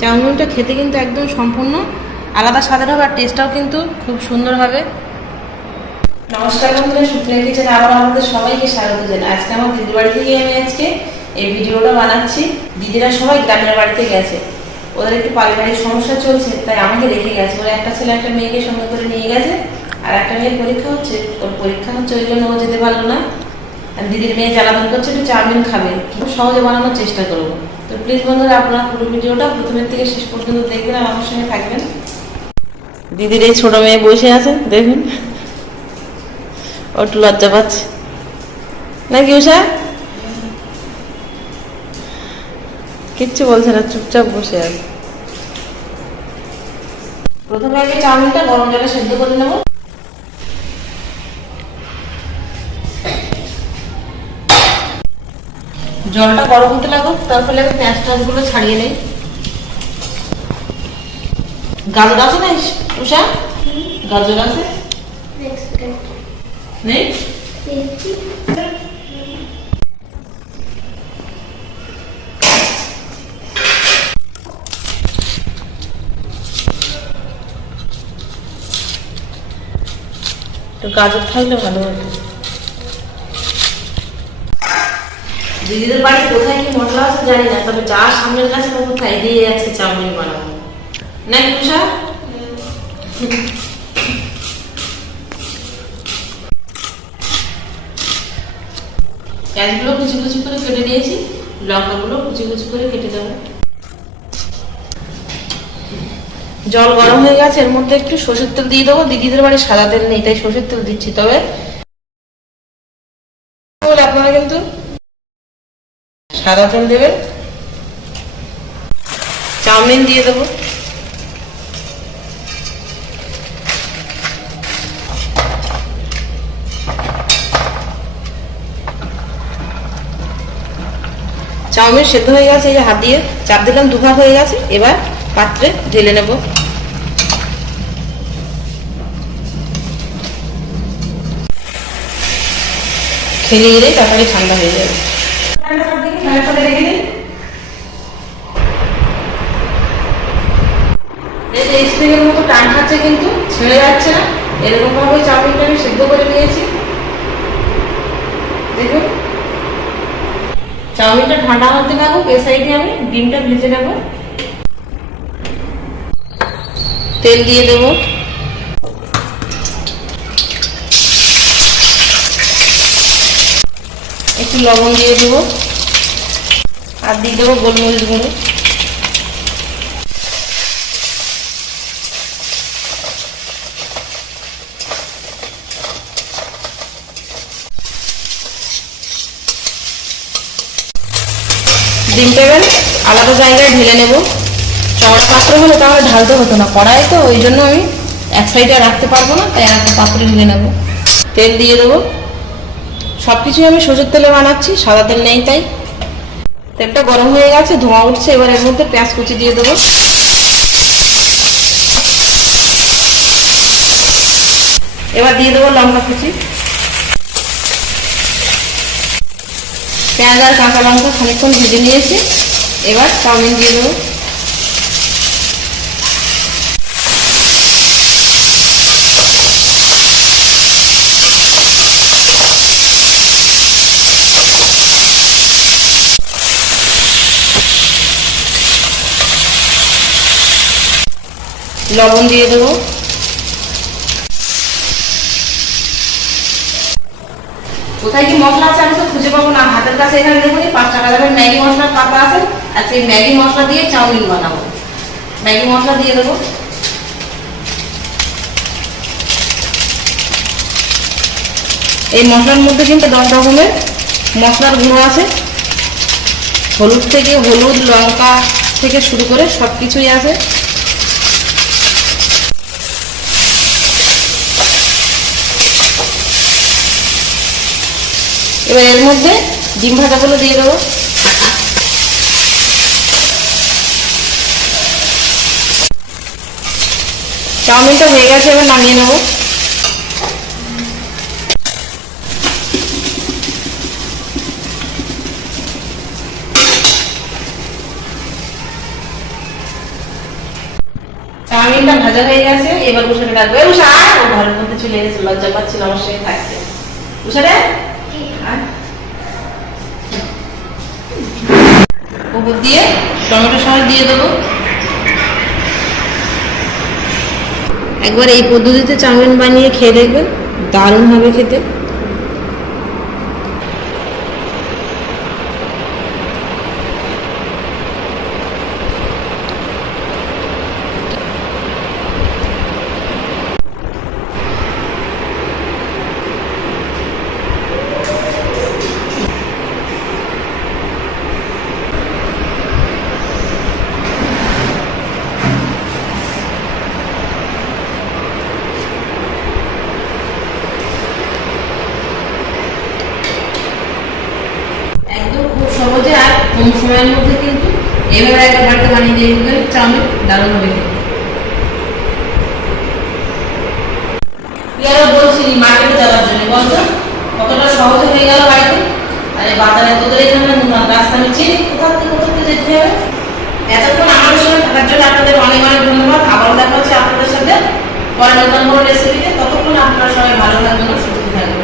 চাউমিনটা খেতে কিন্তু একদম সম্পূর্ণ আলাদা স্বাদের হবে, আর টেস্টটাও কিন্তু খুব সুন্দর হবে। নমস্কার বন্ধুরা, সুপ্রিয়া কিচেনে আবার আমাদের সবাইকে স্বাগত জানাই। আজকে আমার দিদির বাড়ি থেকে আমি আজকে এই ভিডিওটা বানাচ্ছি। দিদিরা সবাই গ্রামের বাড়িতে গেছে, ওদের একটু পারিবারিক সমস্যা চলছে, তাই আমাকে রেখে গেছে। ওরা একটা ছেলে একটা মেয়েকে সঙ্গে করে নিয়ে গেছে, আর একটা মেয়ের পরীক্ষা হচ্ছে, ওর পরীক্ষা হচ্ছে, ওই জন্য ও যেতে পারলো না। আর দিদির মেয়ে জ্বালাতন করছে একটু চাউমিন খাবে, খুব সহজে বানানোর চেষ্টা করবো। তো প্লিজ বন্ধুরা, আপনারা পুরো ভিডিওটা প্রথমের থেকে শেষ পর্যন্ত দেখবেন আর আমার সঙ্গে থাকবেন। দিদির এই ছোট মেয়ে বসে আছে, দেখুন ও একটু লজ্জা পাচ্ছে নাকি উষা? কিচ্ছু বলছে না, চুপচাপ বসে আছে। প্রথমে আগে চাউমিনটা গরম জলে সেদ্ধ করে নেব। জলটা গরম হতে লাগুক, তারপরে আমি পেঁয়াজ টাজগুলো ছাড়িয়ে নেই। গাজর আছে না উষা? গাজর আছে নেই? তো গাজর থাকলে ভালো হবে। দিদিদের বাড়ি কোথায় কি মশলা আছে জানি না, তবে যা সামনের কাছে কোথায় দিয়ে যাচ্ছে চাউমিন বানাবো না উষা? পেঁয়াজগুলো কুচি কুচি করে কেটে নিয়েছি, লঙ্কাগুলো কুচি কুচি করে কেটে দেবো। জল গরম হয়ে গেছে, এর মধ্যে একটু সরষের তেল দিয়ে দেবো। দিদিদের বাড়ি সাদা তেল নেই, তাই সরষের তেল দিচ্ছি। তবে আপনারা কিন্তু সাদা তেল দেবেন। চাউমিন দিয়ে দেবো। চাউমিন সেদ্ধ হয়ে গেছে, এই যে হাত দিয়ে চাপ দিলাম, দুভাগ হয়ে গেছে। এবার পাত্রে ঢেলে নেব। খেলে এলেই তাড়াতাড়ি ঠান্ডা হয়ে যাবে। স্প্রিংয়ের মতো টান খাচ্ছে, কিন্তু ছেড়ে যাচ্ছে না। এরকম ভাবে চাউমিনটা আমি সেদ্ধ করে নিয়েছি। দেখুন, চাউমিনটা ঠান্ডা হতে লাগুক, এ সাইডে আমি ডিমটা ভেজে নেব। তেল দিয়ে দেব। একটু লবণ দিয়ে দেবো, আর দিয়ে দেবো গোলমরিচ গুঁড়ো। ডিমটা এবার আলাদা জায়গায় ঢেলে নেব। চওড়া পাত্র হলে তাহলে ঢালতে হতো না, কড়াই তো ওই জন্য আমি এক সাইডে রাখতে পারবো না, তাই একটা পাত্রে ঢেলে নেব। তেল দিয়ে দেবো। সবকিছুই আমি সরষের তেলে বানাচ্ছি, সাদা তেল নেই তাই। তেলটা গরম হয়ে গেছে, ধোঁয়া উঠছে। এবার এর মধ্যে পেঁয়াজ কুচি দিয়ে দেবো। এবার দিয়ে দেবো লঙ্কা কুচি। পেঁয়াজ আর কাঁচা লঙ্কা খানিকক্ষণ ভেজে নিয়েছি। এবার চাউমিন দিয়ে দেবো। লবণ দিয়ে দেবো। কোথায় কি মশলা আছে আমি তো খুঁজে পাবো না, হাতের কাছে এখানে দেখুন 5 টাকা দামের ম্যাগি মশলার পাতা আছে, আর সেই ম্যাগি মশলা দিয়ে চাউমিন বানাবো। ম্যাগি মশলা দিয়ে দেবো। এই মশলার মধ্যে কিন্তু 10 রকমের মশলার গুঁড়ো আছে। হলুদ থেকে হলুদ, লঙ্কা থেকে শুরু করে সবকিছুই আছে। এবার এর মধ্যে ডিম ভাজাগুলো দিয়ে দেবো। চাউমিনটা হয়ে গেছে, এবার নামিয়ে নেব। চাউমিনটা ভাজা হয়ে গেছে, এবার উষাকে ডাকবো। উষা ও ঘরের মধ্যে চলে এসেছে, লজ্জা পাচ্ছিল আমার সাথে থাকতে। উষারে উপর দিয়ে টমেটো সস দিয়ে দেবো। একবার এই পদ্ধতিতে চাউমিন বানিয়ে খেয়ে দেখবেন, দারুণ হবে খেতে। একদম খুব সহজে আর কম সময়ের মধ্যে কিন্তু এভাবে একটা বাড়িতে বানিয়ে দিয়ে দেবেন চাউমিন, দারুণ হবে খেতে। তুই আরো বলছিলি মার্কেটে যাওয়ার জন্য, বলতো কতটা সহজে হয়ে গেল বাড়িতে। আরে বাজারে তোদের এখানে রাস্তা আমি চিনি, কোথাও যেতে হবে। এতক্ষণ আমাদের সঙ্গে থাকার জন্য আপনাদের অনেক অনেক ধন্যবাদ। আবারও দেখা হচ্ছে আপনাদের সাথে পরে নতুন কোনো রেসিপিতে। ততক্ষণ আপনারা সবাই ভালো থাকবেন, সুস্থ থাকবেন।